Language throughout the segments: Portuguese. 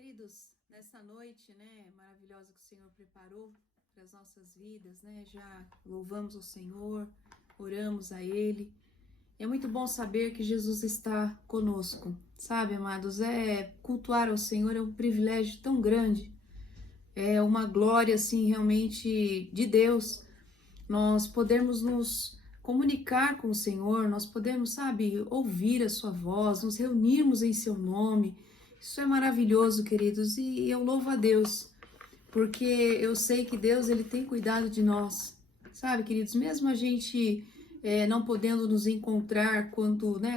Queridos, nessa noite, maravilhosa que o Senhor preparou para as nossas vidas, já louvamos o Senhor, oramos a Ele. É muito bom saber que Jesus está conosco, sabe, amados? Cultuar ao Senhor é um privilégio tão grande, é uma glória, assim, realmente de Deus. Nós podemos nos comunicar com o Senhor, nós podemos, sabe, ouvir a sua voz, nos reunirmos em seu nome. Isso é maravilhoso, queridos, e eu louvo a Deus, porque eu sei que Deus, ele tem cuidado de nós, sabe, queridos, mesmo a gente não podendo nos encontrar com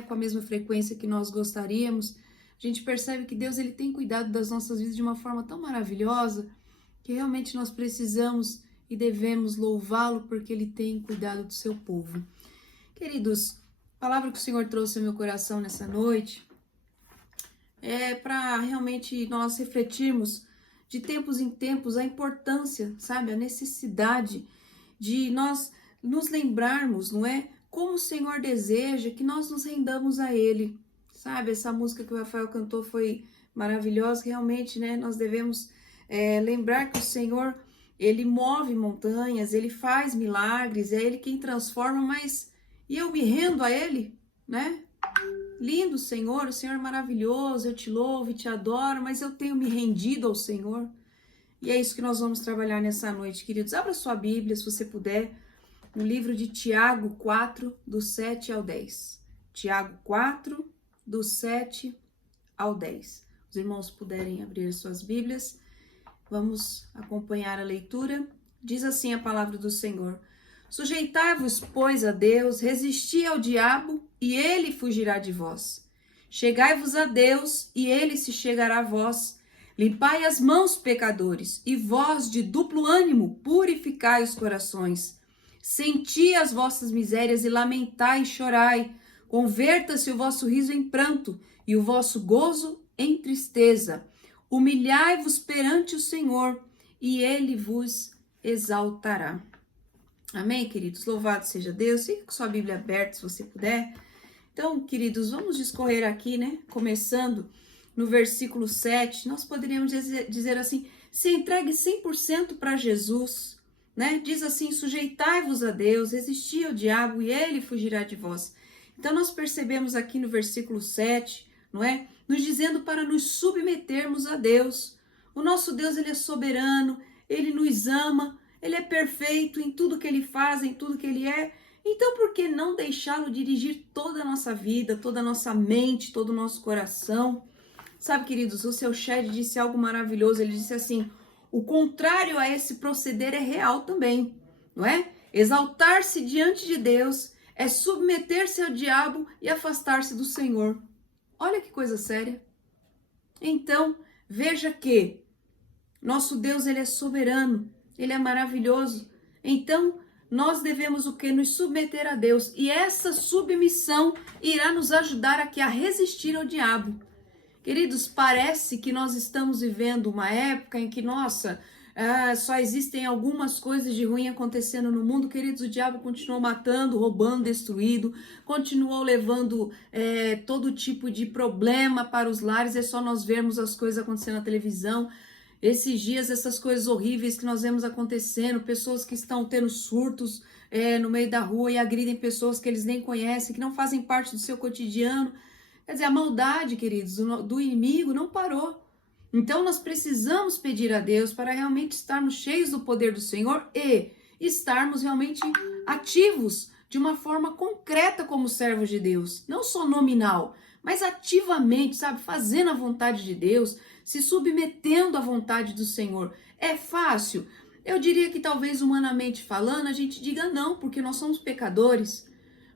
a mesma frequência que nós gostaríamos, a gente percebe que Deus, ele tem cuidado das nossas vidas de uma forma tão maravilhosa, que realmente nós precisamos e devemos louvá-lo, porque ele tem cuidado do seu povo. Queridos, a palavra que o Senhor trouxe ao meu coração nessa noite é para realmente nós refletirmos de tempos em tempos a importância, sabe, a necessidade de nós nos lembrarmos, não é? Como o Senhor deseja que nós nos rendamos a Ele, sabe? Essa música que o Rafael cantou foi maravilhosa, realmente, nós devemos lembrar que o Senhor, Ele move montanhas, Ele faz milagres, é Ele quem transforma, mas e eu me rendo a Ele, né? Lindo, Senhor, o Senhor é maravilhoso, eu te louvo e te adoro, mas eu tenho me rendido ao Senhor. E é isso que nós vamos trabalhar nessa noite, queridos. Abra sua Bíblia, se você puder, no livro de Tiago 4, do 7 ao 10. Tiago 4, do 7 ao 10. Os irmãos puderem abrir suas Bíblias, vamos acompanhar a leitura. Diz assim a palavra do Senhor: Sujeitai-vos, pois, a Deus, resisti ao diabo, e ele fugirá de vós. Chegai-vos a Deus, e ele se chegará a vós. Limpai as mãos, pecadores, e vós, de duplo ânimo, purificai os corações. Senti as vossas misérias e lamentai e chorai. Converta-se o vosso riso em pranto, e o vosso gozo em tristeza. Humilhai-vos perante o Senhor, e ele vos exaltará. Amém, queridos? Louvado seja Deus. Fique com sua Bíblia aberta, se você puder. Então, queridos, vamos discorrer aqui, começando no versículo 7. Nós poderíamos dizer assim: se entregue 100% para Jesus, Diz assim: sujeitai-vos a Deus, resisti ao diabo, e ele fugirá de vós. Então, nós percebemos aqui no versículo 7, nos dizendo para nos submetermos a Deus. O nosso Deus, ele é soberano, ele nos ama, ele é perfeito em tudo que ele faz, em tudo que ele é. Então, por que não deixá-lo dirigir toda a nossa vida, toda a nossa mente, todo o nosso coração? Sabe, queridos, o seu Shed disse algo maravilhoso. Ele disse assim: o contrário a esse proceder é real também, não é? Exaltar-se diante de Deus é submeter-se ao diabo e afastar-se do Senhor. Olha que coisa séria. Então, veja que nosso Deus, ele é soberano, ele é maravilhoso. Então, nós devemos o quê? Nos submeter a Deus. E essa submissão irá nos ajudar aqui a resistir ao diabo. Queridos, parece que nós estamos vivendo uma época em que, só existem algumas coisas de ruim acontecendo no mundo. Queridos, o diabo continuou matando, roubando, destruindo, continuou levando todo tipo de problema para os lares. É só nós vermos as coisas acontecendo na televisão. Esses dias, essas coisas horríveis que nós vemos acontecendo, pessoas que estão tendo surtos no meio da rua e agridem pessoas que eles nem conhecem, que não fazem parte do seu cotidiano. Quer dizer, a maldade, queridos, do inimigo não parou. Então, nós precisamos pedir a Deus para realmente estarmos cheios do poder do Senhor e estarmos realmente ativos de uma forma concreta como servos de Deus. Não só nominal, mas ativamente, sabe? Fazendo a vontade de Deus, se submetendo à vontade do Senhor. É fácil? Eu diria que talvez humanamente falando a gente diga não, porque nós somos pecadores.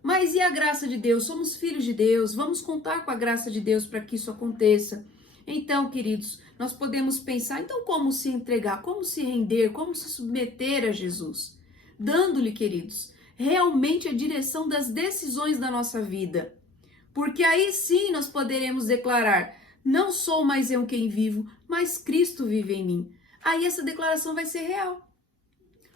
Mas e a graça de Deus? Somos filhos de Deus, vamos contar com a graça de Deus para que isso aconteça. Então, queridos, nós podemos pensar, então como se entregar, como se render, como se submeter a Jesus? Dando-lhe, queridos, realmente a direção das decisões da nossa vida. Porque aí sim nós poderemos declarar: não sou mais eu quem vivo, mas Cristo vive em mim. Aí essa declaração vai ser real.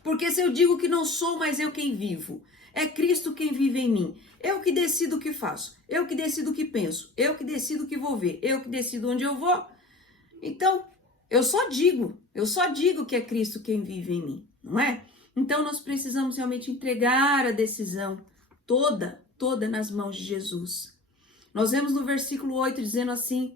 Porque se eu digo que não sou mais eu quem vivo, é Cristo quem vive em mim, eu que decido o que faço, eu que decido o que penso, eu que decido o que vou ver, eu que decido onde eu vou, Então, eu só digo que é Cristo quem vive em mim, não é? Então, nós precisamos realmente entregar a decisão toda nas mãos de Jesus. Nós vemos no versículo 8 dizendo assim: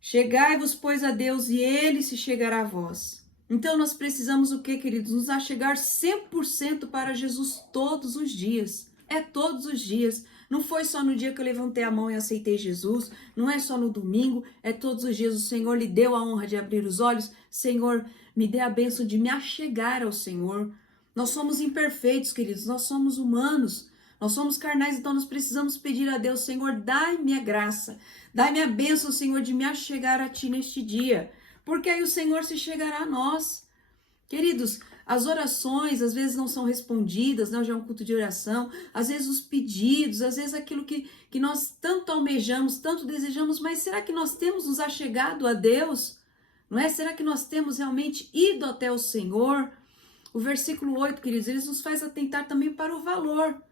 chegai-vos, pois, a Deus, e ele se chegará a vós. Então, nós precisamos o que, queridos? Nos achegar 100% para Jesus todos os dias. É todos os dias. Não foi só no dia que eu levantei a mão e aceitei Jesus. Não é só no domingo. É todos os dias. O Senhor lhe deu a honra de abrir os olhos. Senhor, me dê a bênção de me achegar ao Senhor. Nós somos imperfeitos, queridos. Nós somos humanos. Nós somos carnais, então nós precisamos pedir a Deus: Senhor, dai-me a graça. Dai-me a bênção, Senhor, de me achegar a Ti neste dia. Porque aí o Senhor se chegará a nós. Queridos, as orações às vezes não são respondidas, né? Hoje é um culto de oração. Às vezes os pedidos, às vezes aquilo que nós tanto almejamos, tanto desejamos, mas será que nós temos nos achegado a Deus? Não é? Será que nós temos realmente ido até o Senhor? O versículo 8, queridos, ele nos faz atentar também para o valor,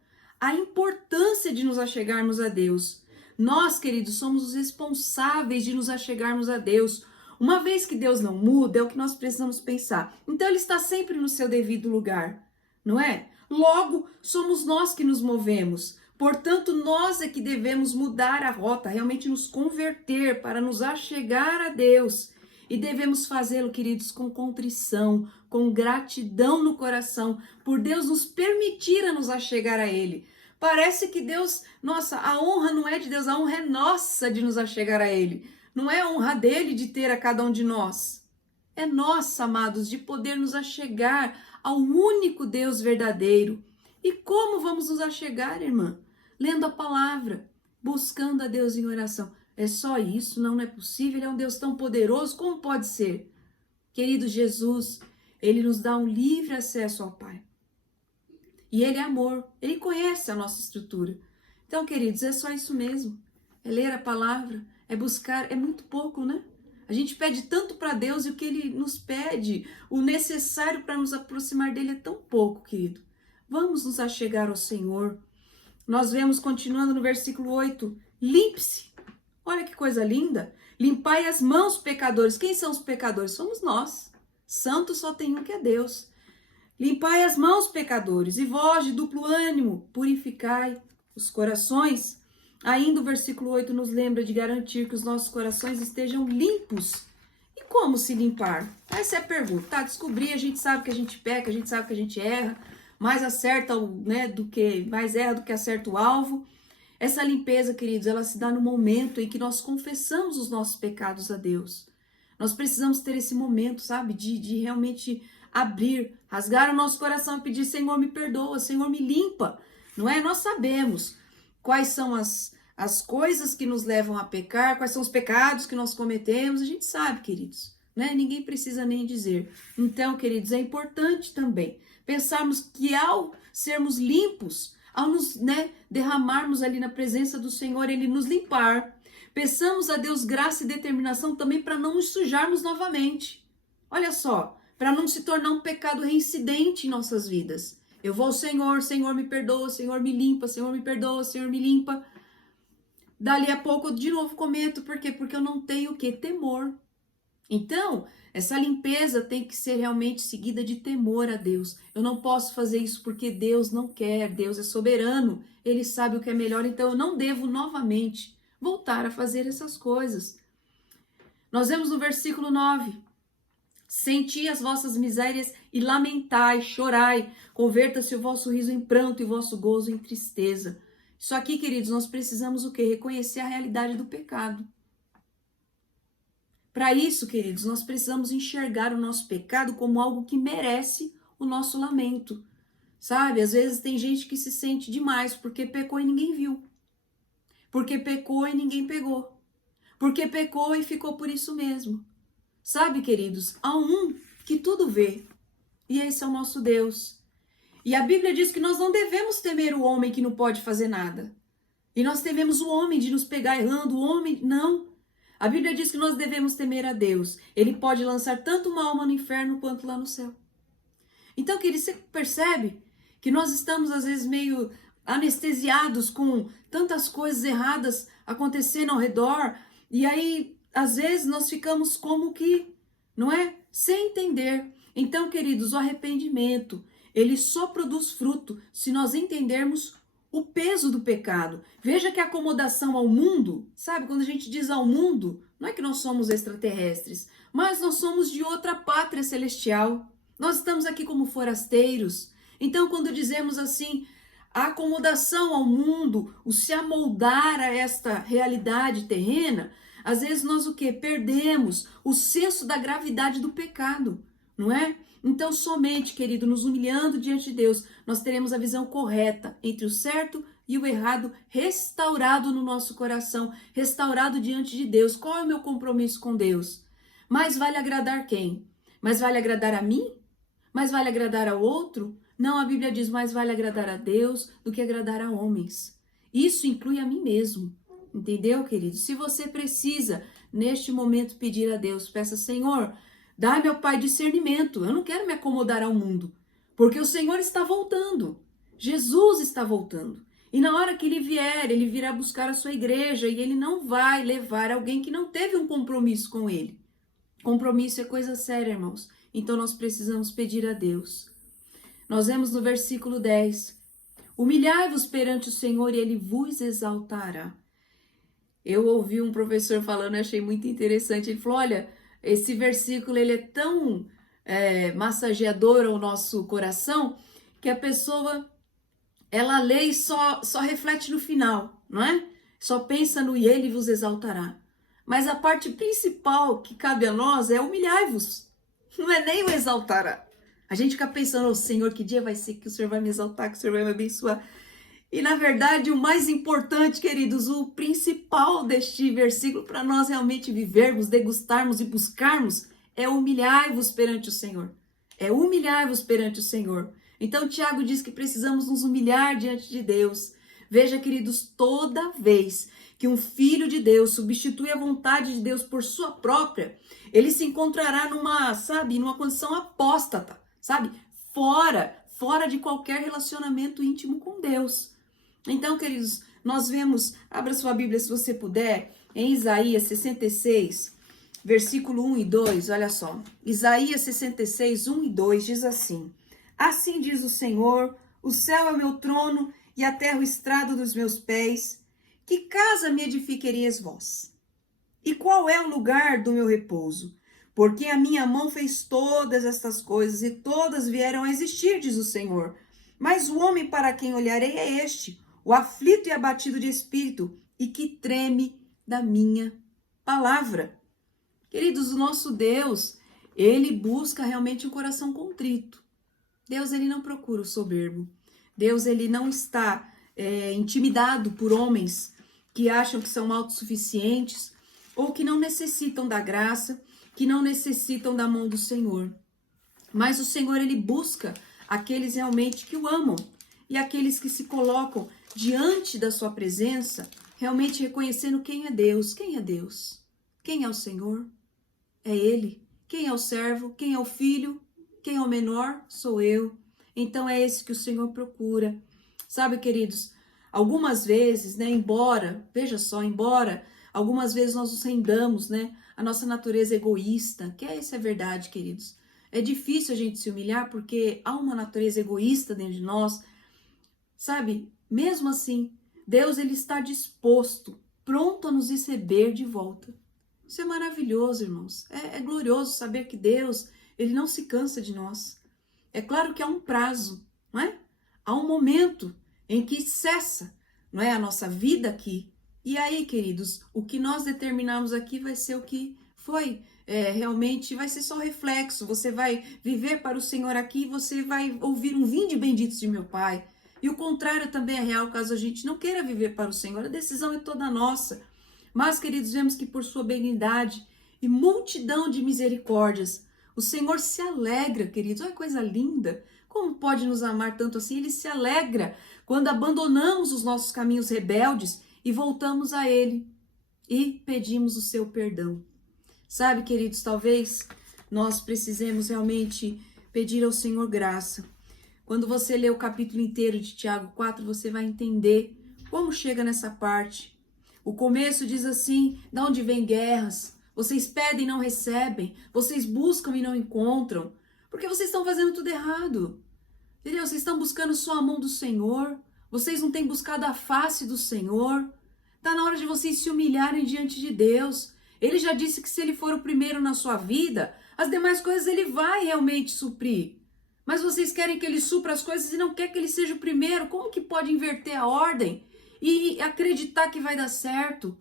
a importância de nos achegarmos a Deus. Nós, queridos, somos os responsáveis de nos achegarmos a Deus. Uma vez que Deus não muda, é o que nós precisamos pensar. Então, Ele está sempre no seu devido lugar, não é? Logo, somos nós que nos movemos. Portanto, nós é que devemos mudar a rota, realmente nos converter para nos achegar a Deus. E devemos fazê-lo, queridos, com contrição, com gratidão no coração, por Deus nos permitir a nos achegar a Ele. Parece que Deus, nossa, a honra não é de Deus, a honra é nossa de nos achegar a Ele. Não é a honra dele de ter a cada um de nós. É nossa, amados, de poder nos achegar ao único Deus verdadeiro. E como vamos nos achegar, irmã? Lendo a palavra, buscando a Deus em oração. É só isso? Não é possível? Ele é um Deus tão poderoso, como pode ser? Querido Jesus, Ele nos dá um livre acesso ao Pai. E Ele é amor, Ele conhece a nossa estrutura. Então, queridos, é só isso mesmo. É ler a palavra, é buscar, é muito pouco, né? A gente pede tanto para Deus e o que Ele nos pede, o necessário para nos aproximar dEle é tão pouco, querido. Vamos nos achegar ao Senhor. Nós vemos, continuando no versículo 8, limpe-se. Olha que coisa linda. Limpai as mãos, pecadores. Quem são os pecadores? Somos nós. Santo só tem um, que é Deus. Limpai as mãos, pecadores, e vós de duplo ânimo, purificai os corações. Ainda o versículo 8 nos lembra de garantir que os nossos corações estejam limpos. E como se limpar? Essa é a pergunta. Tá, descobrir, a gente sabe que a gente peca, a gente sabe que a gente erra, mais acerta, né, mais erra do que acerta o alvo. Essa limpeza, queridos, ela se dá no momento em que nós confessamos os nossos pecados a Deus. Nós precisamos ter esse momento, sabe, de realmente abrir, rasgar o nosso coração e pedir: Senhor, me perdoa, Senhor, me limpa. Não é? Nós sabemos quais são as coisas que nos levam a pecar, quais são os pecados que nós cometemos, a gente sabe, queridos, né? Ninguém precisa nem dizer. Então, queridos, é importante também pensarmos que ao sermos limpos, ao nos, né, derramarmos ali na presença do Senhor, Ele nos limpar, peçamos a Deus graça e determinação também para não nos sujarmos novamente. Olha só, para não se tornar um pecado reincidente em nossas vidas. Eu vou ao Senhor, Senhor me perdoa, Senhor me limpa, Senhor me perdoa, Senhor me limpa. Dali a pouco eu de novo cometo, por quê? Porque eu não tenho o quê? Temor. Então, essa limpeza tem que ser realmente seguida de temor a Deus. Eu não posso fazer isso porque Deus não quer, Deus é soberano, Ele sabe o que é melhor, então eu não devo novamente voltar a fazer essas coisas. Nós vemos no versículo 9, senti as vossas misérias e lamentai, chorai, converta-se o vosso riso em pranto e o vosso gozo em tristeza. Isso aqui, queridos, nós precisamos o quê? Reconhecer a realidade do pecado. Para isso, queridos, nós precisamos enxergar o nosso pecado como algo que merece o nosso lamento. Sabe, às vezes tem gente que se sente demais porque pecou e ninguém viu. Porque pecou e ninguém pegou. Porque pecou e ficou por isso mesmo. Sabe, queridos, há um que tudo vê, e esse é o nosso Deus. E a Bíblia diz que nós não devemos temer o homem que não pode fazer nada. E nós tememos o homem de nos pegar errando, o homem, não. A Bíblia diz que nós devemos temer a Deus. Ele pode lançar tanto uma alma no inferno quanto lá no céu. Então, queridos, você percebe que nós estamos às vezes meio anestesiados com tantas coisas erradas acontecendo ao redor, e aí às vezes nós ficamos como que, não é? Sem entender. Então, queridos, o arrependimento, ele só produz fruto se nós entendermos o peso do pecado. Veja que a acomodação ao mundo, sabe? Quando a gente diz ao mundo, não é que nós somos extraterrestres, mas nós somos de outra pátria celestial. Nós estamos aqui como forasteiros. Então, quando dizemos assim, a acomodação ao mundo, o se amoldar a esta realidade terrena, às vezes nós o quê? Perdemos o senso da gravidade do pecado, não é? Então, somente, querido, nos humilhando diante de Deus, nós teremos a visão correta entre o certo e o errado restaurado no nosso coração, restaurado diante de Deus. Qual é o meu compromisso com Deus? Mais vale agradar quem? Mais vale agradar a mim? Mais vale agradar ao outro? Não, a Bíblia diz, mais vale agradar a Deus do que agradar a homens. Isso inclui a mim mesmo. Entendeu, querido? Se você precisa, neste momento, pedir a Deus, peça, Senhor, dá, meu Pai, discernimento. Eu não quero me acomodar ao mundo, porque o Senhor está voltando. Jesus está voltando. E na hora que ele vier, ele virá buscar a sua igreja e ele não vai levar alguém que não teve um compromisso com ele. Compromisso é coisa séria, irmãos. Então nós precisamos pedir a Deus. Nós vemos no versículo 10, humilhai-vos perante o Senhor e ele vos exaltará. Eu ouvi um professor falando, achei muito interessante, ele falou, olha, esse versículo ele é tão massageador ao nosso coração, que a pessoa, ela lê e só reflete no final, não é? Só pensa no e ele vos exaltará. Mas a parte principal que cabe a nós é humilhai-vos, não é nem o exaltará. A gente fica pensando, oh, Senhor, que dia vai ser que o Senhor vai me exaltar, que o Senhor vai me abençoar. E na verdade, o mais importante, queridos, o principal deste versículo para nós realmente vivermos, degustarmos e buscarmos é humilhai-vos perante o Senhor. É humilhai-vos perante o Senhor. Então, Tiago diz que precisamos nos humilhar diante de Deus. Veja, queridos, toda vez que um filho de Deus substitui a vontade de Deus por sua própria, ele se encontrará numa condição apóstata, fora de qualquer relacionamento íntimo com Deus. Então, queridos, nós vemos, abra sua Bíblia se você puder, em Isaías 66, versículo 1 e 2, olha só. Isaías 66, 1 e 2 diz assim, assim diz o Senhor, o céu é meu trono e a terra o estrado dos meus pés. Que casa me edificarias vós? E qual é o lugar do meu repouso? Porque a minha mão fez todas estas coisas e todas vieram a existir, diz o Senhor. Mas o homem para quem olharei é este, o aflito e abatido de espírito, e que treme da minha palavra. Queridos, o nosso Deus, ele busca realmente um coração contrito. Deus, ele não procura o soberbo. Deus, ele não está intimidado por homens que acham que são autossuficientes ou que não necessitam da graça, que não necessitam da mão do Senhor. Mas o Senhor, ele busca aqueles realmente que o amam e aqueles que se colocam diante da sua presença, realmente reconhecendo quem é Deus. Quem é Deus? Quem é o Senhor? É Ele. Quem é o servo? Quem é o filho? Quem é o menor? Sou eu. Então é esse que o Senhor procura. Sabe, queridos, algumas vezes, embora algumas vezes nós nos rendamos, a nossa natureza egoísta, que essa é a verdade, queridos. É difícil a gente se humilhar porque há uma natureza egoísta dentro de nós, sabe? Mesmo assim, Deus, ele está disposto, pronto a nos receber de volta. Isso é maravilhoso, irmãos. É glorioso saber que Deus, ele não se cansa de nós. É claro que há um prazo, não é? Há um momento em que cessa, não é, a nossa vida aqui. E aí, queridos, o que nós determinamos aqui vai ser o que foi. Realmente vai ser só reflexo. Você vai viver para o Senhor aqui e você vai ouvir um vinde benditos de meu Pai. E o contrário também é real, caso a gente não queira viver para o Senhor. A decisão é toda nossa. Mas, queridos, vemos que por sua benignidade e multidão de misericórdias, o Senhor se alegra, queridos. Olha que coisa linda. Como pode nos amar tanto assim? Ele se alegra quando abandonamos os nossos caminhos rebeldes e voltamos a Ele e pedimos o seu perdão. Sabe, queridos, talvez nós precisemos realmente pedir ao Senhor graça. Quando você lê o capítulo inteiro de Tiago 4, você vai entender como chega nessa parte. O começo diz assim, de onde vem guerras? Vocês pedem e não recebem. Vocês buscam e não encontram. Porque vocês estão fazendo tudo errado. Entendeu? Vocês estão buscando só a mão do Senhor. Vocês não têm buscado a face do Senhor. Está na hora de vocês se humilharem diante de Deus. Ele já disse que se ele for o primeiro na sua vida, as demais coisas ele vai realmente suprir. Mas vocês querem que ele supra as coisas e não quer que ele seja o primeiro. Como que pode inverter a ordem e acreditar que vai dar certo?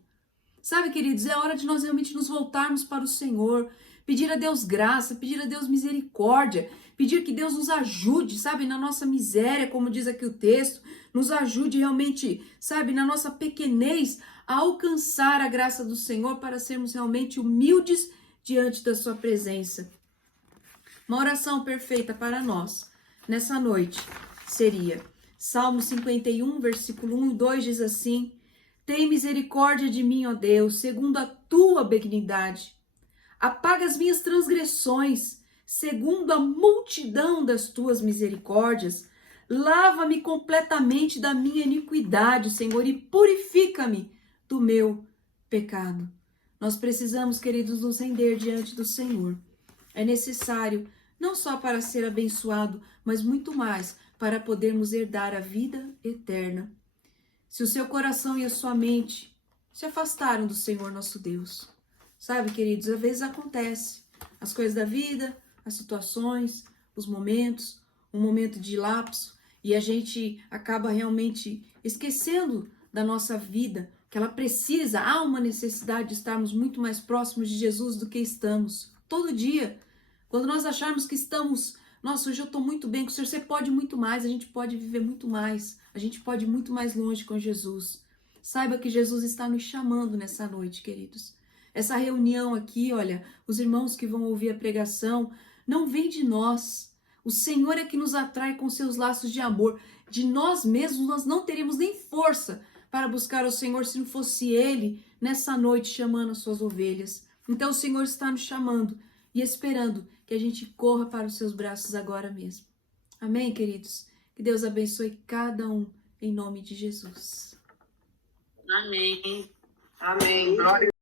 Sabe, queridos, é hora de nós realmente nos voltarmos para o Senhor, pedir a Deus graça, pedir a Deus misericórdia, pedir que Deus nos ajude, sabe, na nossa miséria, como diz aqui o texto, nos ajude realmente, sabe, na nossa pequenez, a alcançar a graça do Senhor para sermos realmente humildes diante da sua presença. Uma oração perfeita para nós nessa noite seria Salmo 51, versículo 1 e 2 diz assim: tem misericórdia de mim, ó Deus, segundo a tua benignidade. Apaga as minhas transgressões, segundo a multidão das tuas misericórdias. Lava-me completamente da minha iniquidade, Senhor, e purifica-me do meu pecado. Nós precisamos, queridos, nos render diante do Senhor. É necessário, não só para ser abençoado, mas muito mais para podermos herdar a vida eterna. Se o seu coração e a sua mente se afastaram do Senhor nosso Deus, sabe, queridos, às vezes acontece. As coisas da vida, as situações, os momentos, um momento de lapso, e a gente acaba realmente esquecendo da nossa vida, que ela precisa, há uma necessidade de estarmos muito mais próximos de Jesus do que estamos. Todo dia, quando nós acharmos que estamos, nossa, hoje eu estou muito bem com o Senhor, você pode muito mais, a gente pode viver muito mais, a gente pode ir muito mais longe com Jesus. Saiba que Jesus está nos chamando nessa noite, queridos. Essa reunião aqui, olha, os irmãos que vão ouvir a pregação, não vem de nós. O Senhor é que nos atrai com seus laços de amor. De nós mesmos, nós não teríamos nem força para buscar o Senhor se não fosse Ele nessa noite chamando as suas ovelhas. Então o Senhor está nos chamando e esperando que a gente corra para os seus braços agora mesmo. Amém, queridos? Que Deus abençoe cada um em nome de Jesus. Amém. Amém. Glória